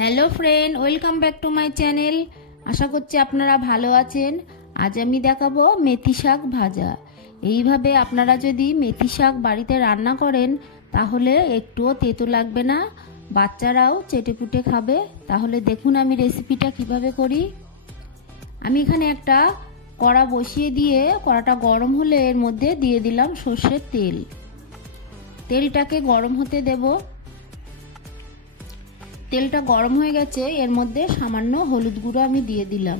Hello friend, welcome back to my channel. আশা করছি আপনারা ভালো আছেন। আজ আমি দেখাবো মেথি শাক ভাজা। এইভাবে আপনারা যদি মেথি শাক বাড়িতে রান্না করেন তাহলে একটুও তেতো লাগবে না, বাচ্চারাও চেটেপুটে খাবে। তাহলে দেখুন আমি রেসিপিটা কিভাবে করি। আমি এখানে একটা কড়া বসিয়ে দিয়ে কড়াটা গরম হলে এর মধ্যে দিয়ে দিলাম সর্ষের তেল। তেলটাকে গরম হতে দেব। তেলটা গরম হয়ে গেছে, এর মধ্যে সামান্য হলুদ গুঁড়ো আমি দিয়ে দিলাম,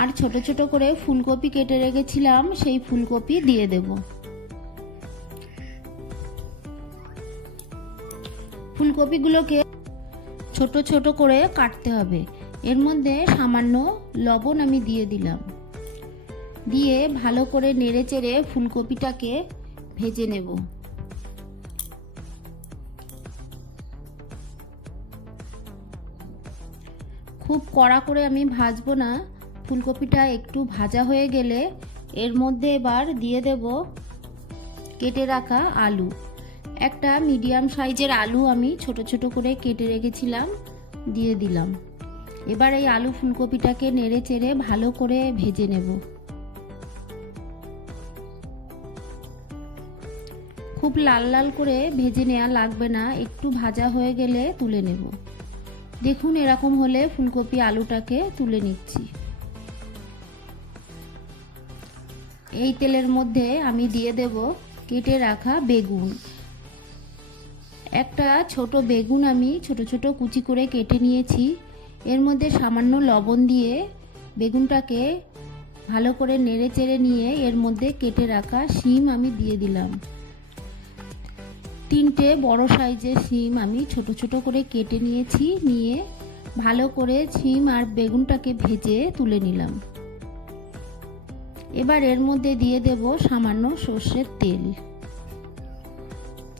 আর ছোট ছোট করে ফুলকপি কেটে রেখেছিলাম সেই ফুলকপি দিয়ে দেব। ফুলকপিগুলোকে ছোট ছোট করে কাটতে হবে। এর মধ্যে সামান্য লবণ আমি দিয়ে দিলাম, দিয়ে ভালো করে নেড়ে চেড়ে ফুলকপিটাকে ভেজে নেব। খুব কড়া করে আমি ভাজবো না, ফুলকপিটা একটু ভাজা হয়ে গেলে এর মধ্যে এবার দিয়ে দেব কেটে রাখা আলু। একটা মিডিয়াম সাইজের আলু আমি ছোট ছোট করে কেটে রেখেছিলাম, দিয়ে দিলাম। এবার এই আলু ফুলকপিটাকে নেড়ে চেড়ে ভালো করে ভেজে নেব। খুব লাল লাল করে ভেজে নেওয়া লাগবে না, একটু ভাজা হয়ে গেলে তুলে নেব। দেখুন এরকম হলে ফুলকপি আলুটাকে তুলে নিচ্ছি। এই তেলের মধ্যে আমি দিয়ে দেব কেটে রাখা বেগুন। একটা ছোট বেগুন আমি ছোট ছোট কুচি করে কেটে নিয়েছি। এর মধ্যে সামান্য লবণ দিয়ে বেগুনটাকে ভালো করে নেড়ে চেড়ে নিয়ে এর মধ্যে কেটে রাখা শিম আমি দিয়ে দিলাম। তিনটে বড় সাইজের শিম আমি ছোট ছোট করে কেটে নিয়েছি, নিয়ে ভালো করে শিম আর বেগুনটাকে ভেজে তুলে নিলাম। এবার এর মধ্যে দিয়ে দেব সামান্য সর্ষের তেল।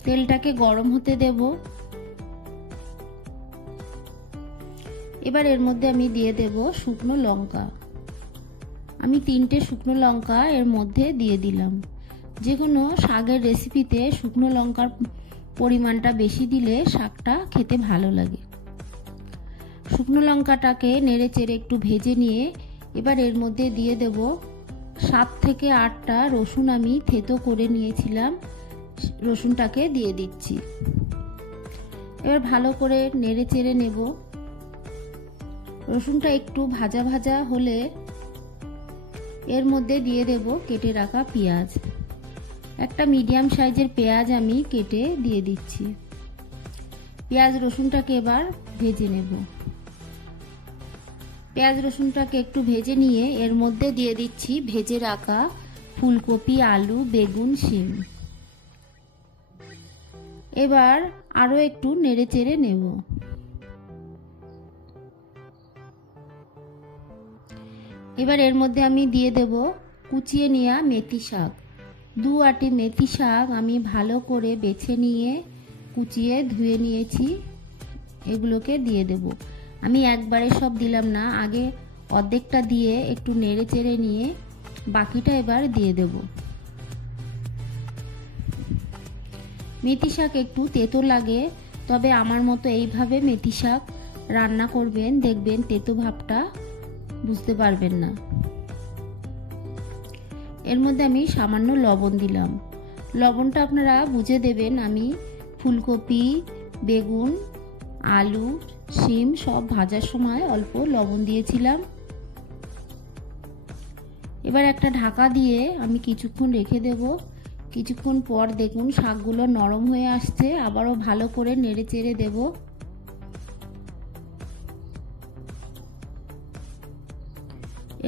তেলটাকে গরম হতে দেব। এবার এর মধ্যে আমি দিয়ে দেব শুকনো লঙ্কা। আমি 3টে শুকনো লঙ্কা এর মধ্যে দিয়ে দিলাম। যে কোনো শাকের রেসিপিতে শুকনো লঙ্কার পরিমাণটা বেশি দিলে শাকটা খেতে ভালো লাগে। শুকনো লঙ্কাটাকে নেড়ে চেড়ে একটু ভেজে নিয়ে এবার এর মধ্যে দিয়ে দেব 7 থেকে 8টা রসুন আমি থেতো করে নিয়েছিলাম, রসুনটাকে দিয়ে দিচ্ছি। এবার ভালো করে নেড়ে চেড়ে নেব। রসুনটা একটু ভাজা ভাজা হলে এর মধ্যে দিয়ে দেব কেটে রাখা পেঁয়াজ। একটা মিডিয়াম সাইজের পেঁয়াজ আমি কেটে দিয়ে দিচ্ছি। পেঁয়াজ রসুনটাকে এবার ভেজে নেব। পেঁয়াজ রসুনটাকে একটু ভেজে নিয়ে এর মধ্যে দিয়ে দিচ্ছি ভেজে রাখা ফুলকপি, আলু, বেগুন, শিম। এবার আরো একটু নেড়ে চেড়ে নেব। এবার এর মধ্যে আমি দিয়ে দেব কুচিয়ে নেওয়া মেথি শাক। 2 আঁটি মেথি শাক আমি ভালো করে বেছে নিয়ে কুচিয়ে ধুয়ে নিয়েছি, এগুলোকে দিয়ে দেব। আমি একবারে সব দিলাম না, আগে অর্ধেকটা দিয়ে একটু নেড়ে চেড়ে নিয়ে বাকিটা এবার দিয়ে দেব। মেথি শাক একটু তেতো লাগে, তবে আমার মতো এইভাবে মেথি শাক রান্না করবেন, দেখবেন তেতো ভাবটা বুঝতে পারবেন না। এর মধ্যে আমি সামান্য লবণ দিলাম। লবণটা আপনারা বুঝে দেবেন। আমি ফুলকপি, বেগুন, আলু, শিম সব ভাজার সময় অল্প লবণ দিয়েছিলাম। এবার একটা ঢাকা দিয়ে আমি কিছুক্ষণ রেখে দেব। কিছুক্ষণ পর দেখুন শাকগুলো নরম হয়ে আসছে, আবারও ভালো করে নেড়ে চেড়ে দেব।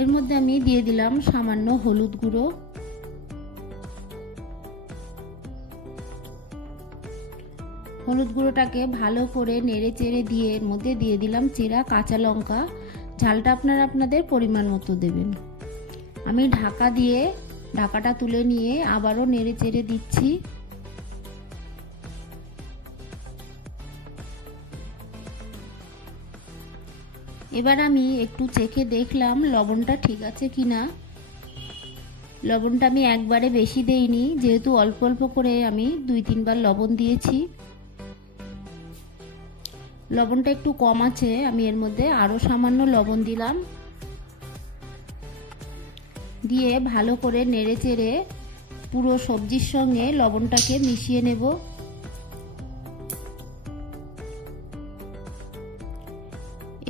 এর মধ্যে আমি দিয়ে দিলাম সামান্য হলুদ গুঁড়ো। হলুদ গুঁড়োটাকে ভালো করে নেড়ে চেড়ে দিয়ে এর মধ্যে দিয়ে দিলাম চেরা কাঁচা লঙ্কা। ঝালটা আপনারা আপনাদের পরিমাণ মতো দেবেন। আমি ঢাকা দিয়ে ঢাকাটা তুলে নিয়ে আবারও নেড়ে চেড়ে দিচ্ছি। এবার আমি একটু চেখে দেখলাম লবণটা ঠিক আছে কিনা। লবণটা আমি একবারে বেশি দেইনি, যেহেতু অল্প অল্প করে আমি 2-3 বার লবণ দিয়েছি। লবণটা একটু কম আছে, আমি এর মধ্যে আরো সামান্য লবণ দিলাম। দিয়ে ভালো করে নেড়ে চেড়ে পুরো সবজির সঙ্গে লবণটাকে মিশিয়ে নেব।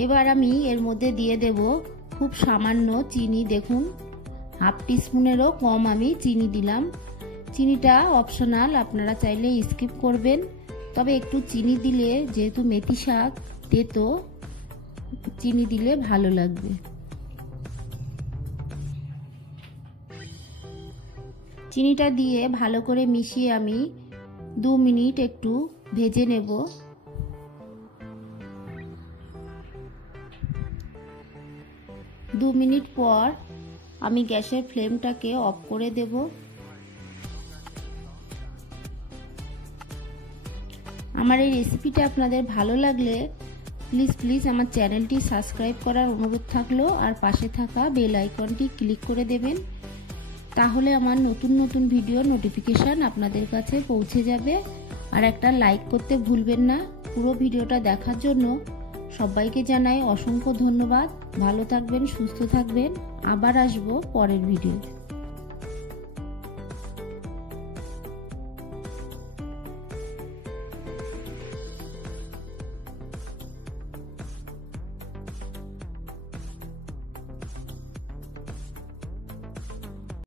এবার আমি এর মধ্যে দিয়ে দেব খুব সামান্য চিনি। দেখুন, হাফ টিস্পুনেরও কম আমি চিনি দিলাম। চিনিটা অপশনাল, আপনারা চাইলে স্কিপ করবেন, তবে একটু চিনি দিলে যেহেতু মেথি শাক তেতো, চিনি দিলে ভালো লাগবে। চিনিটা দিয়ে ভালো করে মিশিয়ে আমি 2 মিনিট একটু ভেজে নেব। দু মিনিট পর আমি গ্যাসের ফ্লেমটাকে অফ করে দেব। আমার এই রেসিপিটা আপনাদের ভালো লাগলে প্লিজ আমার চ্যানেলটি সাবস্ক্রাইব করার অনুরোধ থাকলো, আর পাশে থাকা বেল আইকনটি ক্লিক করে দেবেন, তাহলে আমার নতুন ভিডিও নোটিফিকেশন আপনাদের কাছে পৌঁছে যাবে। আর একটা লাইক করতে ভুলবেন না। পুরো ভিডিওটা দেখার জন্য সবাইকে জানাই অসংখ্য ধন্যবাদ। ভালো থাকবেন, সুস্থ থাকবেন, আবার আসবো পরের ভিডিওতে।